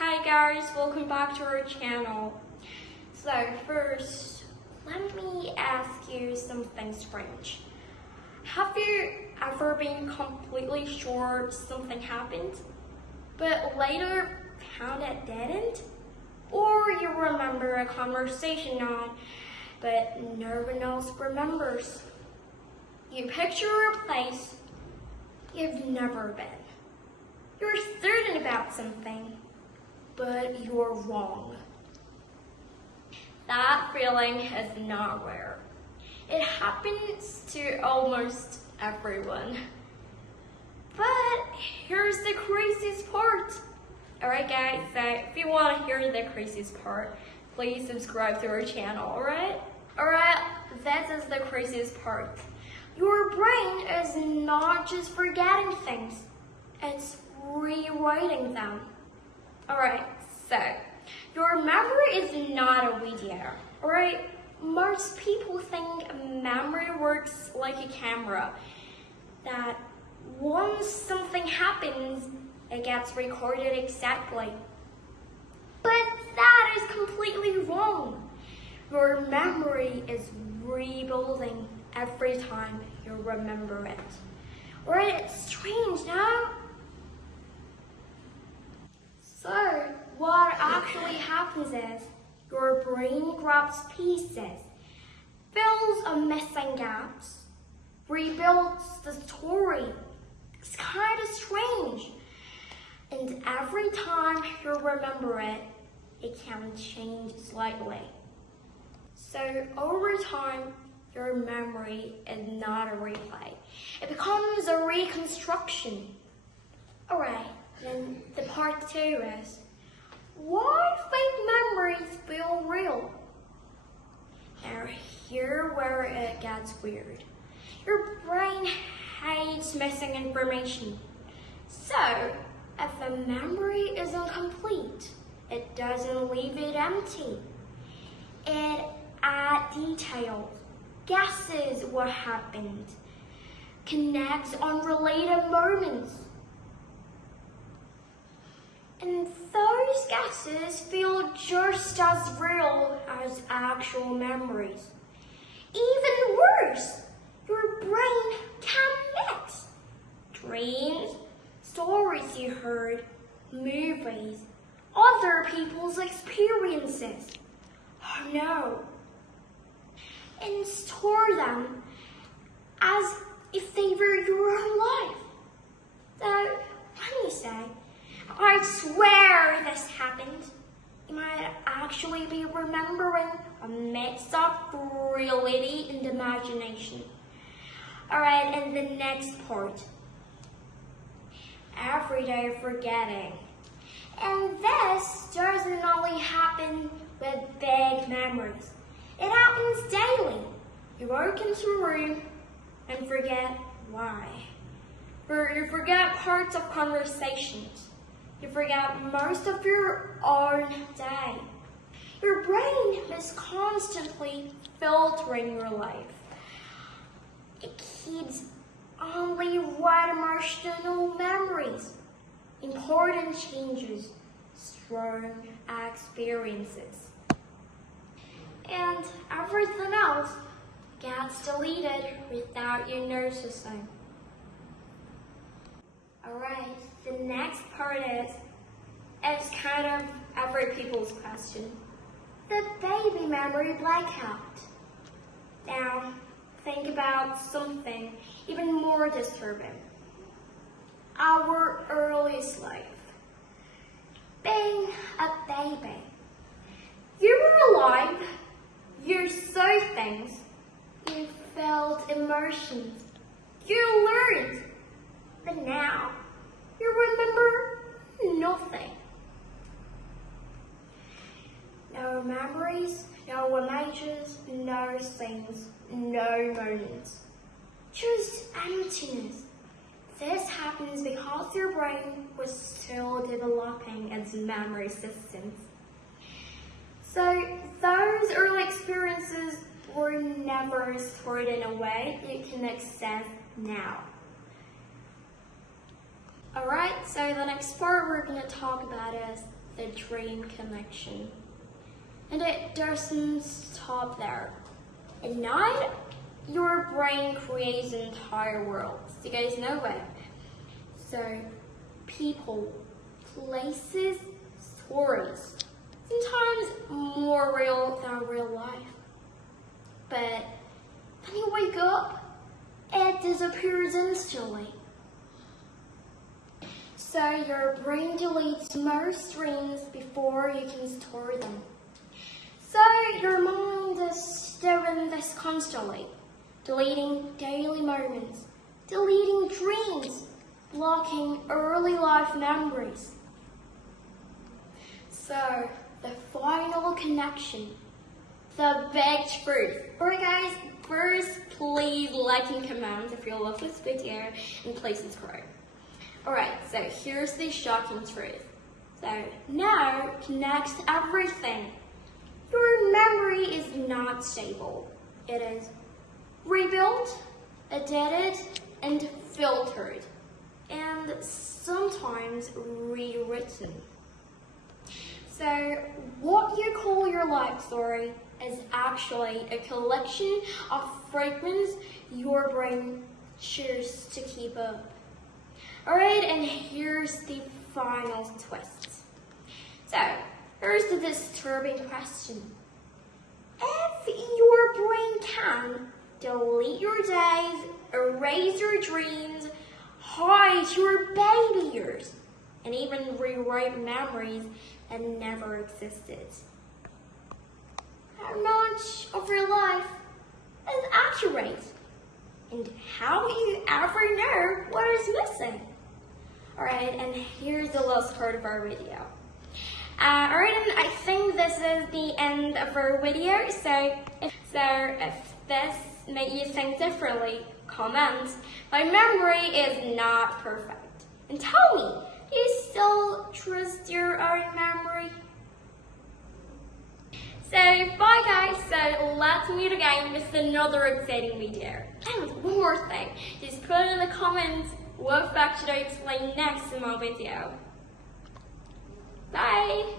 Hi guys, welcome back to our channel. So first, let me ask you something strange. Have you ever been completely sure something happened, but later found it didn't? Or you remember a conversation on, but no one else remembers? You picture a place you've never been. You're certain about something, but you're wrong. That feeling is not rare. It happens to almost everyone. But here's the craziest part. Alright guys, so if you want to hear the craziest part, please subscribe to our channel, alright? Alright, this is the craziest part. Your brain is not just forgetting things, it's rewriting them. Alright, so your memory is not a video, alright? Most people think memory works like a camera, that once something happens, it gets recorded exactly. But that is completely wrong. Your memory is rebuilding every time you remember it. Right? It's strange, no? So, what actually happens is, your brain grabs pieces, fills a missing gaps, rebuilds the story. It's kind of strange. And every time you remember it, it can change slightly. So over time, your memory is not a replay. It becomes a reconstruction. Alright, then the part 2 is, why fake memories feel real? Now here where it gets weird. Your brain hates missing information. So, if a memory is incomplete, it doesn't leave it empty. It adds details, guesses what happened, connects unrelated moments. And those guesses feel just as real as actual memories. Even worse, your brain can mix dreams, stories you heard, movies, other people's experiences. Oh no. And store them as if they were your own life. So when you say, I swear this happened, you might actually be remembering a mix of reality and imagination. Alright, and the next part. Everyday forgetting. And this doesn't only happen with big memories. It happens daily. You walk into a room and forget why. Or you forget parts of conversations. You forget most of your own day. Your brain is constantly filtering your life. It keeps only what emotional memories, important changes, strong experiences. And everything else gets deleted without you noticing. Alright, the next part is, it's kind of every people's question. The baby memory blackout. Now, think about something even more disturbing. Our earliest life. Being a baby. You were alive, you saw things, you felt emotions, you learned, but now you remember nothing. No memories, no images, no things, no moments. Just emptiness. This happens because your brain was still developing its memory systems. So those early experiences were never stored in a way you can access now. Alright, so the next part we're going to talk about is the dream connection. And it doesn't stop there. At night, your brain creates entire worlds. You guys know it. So, people, places, stories, sometimes more real than real life. But when you wake up, it disappears instantly. So your brain deletes most dreams before you can store them. So your mind is doing this constantly, deleting daily moments, deleting dreams, blocking early life memories. So the final connection, the big truth. Alright guys, first please like and comment if you love this video and please subscribe. Alright, so here's the shocking truth. So now connects everything. Your memory is not stable. It is rebuilt, edited, and filtered, and sometimes rewritten. So what you call your life story is actually a collection of fragments your brain chooses to keep up. Alright, and here's the final twist. So, here's the disturbing question. If your brain can delete your days, erase your dreams, hide your baby years, and even rewrite memories that never existed, how much of your life is accurate? And how do you ever know what is missing? Alright, and here's the last part of our video. Alright, and I think this is the end of our video, so if this made you think differently, comment. My memory is not perfect. And tell me, do you still trust your own memory? So, bye guys, so let's meet again with another exciting video. And one more thing, just put in the comments what fact should I explain next in my video. Bye!